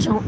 बच्चों,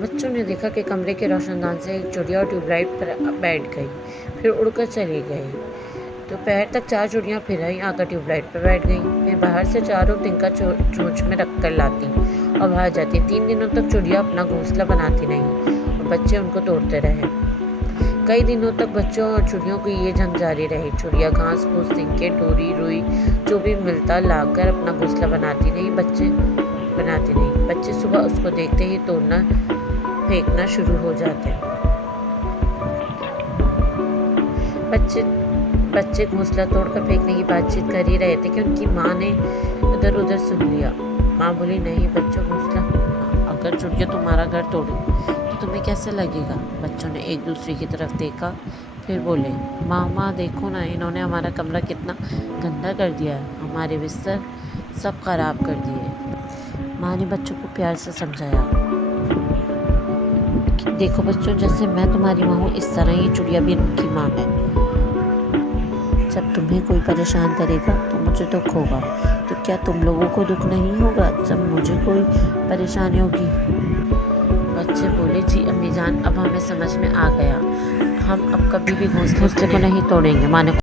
बच्चों ने देखा कि कमरे के रोशनदान से एक चिड़िया ट्यूबलाइट पर बैठ गई, फिर उड़कर चली गई। दोपहर तक 4 चिड़ियाँ फिर आई, आकर ट्यूबलाइट पर बैठ गईं। फिर बाहर से चारों तिनका चोंच में रखकर लाती और बाहर जाती। 3 दिनों तक चिड़िया अपना घोंसला बनाती रहीं और बच्चे उनको तोड़ते रहे। कई दिनों तक बच्चों और चिड़ियों की ये जंग जारी रही। चिड़िया घास फूस, तिनके, डोरी, रुई जो भी मिलता लाकर अपना घोंसला बनाती रही। बच्चे सुबह उसको देखते ही तोड़ना फेंकना शुरू हो जाते। बच्चे घोंसला तोड़कर फेंकने की बातचीत कर ही रहे थे कि उनकी माँ ने इधर उधर सुन लिया। माँ बोली, नहीं बच्चों, घोंसला अगर चिड़िया तुम्हारा घर तोड़े तो तुम्हें कैसे लगेगा? बच्चों ने एक दूसरे की तरफ देखा, फिर बोले, माँ देखो ना, इन्होंने हमारा कमरा कितना गंदा कर दिया है, हमारे बिस्तर सब खराब कर दिए। माँ ने बच्चों को प्यार से समझाया, देखो बच्चों, जैसे मैं तुम्हारी माँ हूँ, इस तरह ही चिड़िया भी उनकी माँ है। जब तुम्हें कोई परेशान करेगा तो मुझे दुख होगा, तो क्या तुम लोगों को दुख नहीं होगा जब मुझे कोई परेशानी होगी? बच्चे बोले, जी अम्मी जान, अब हमें समझ में आ गया, हम अब कभी भी घोंसले को नहीं तोड़ेंगे। माँ ने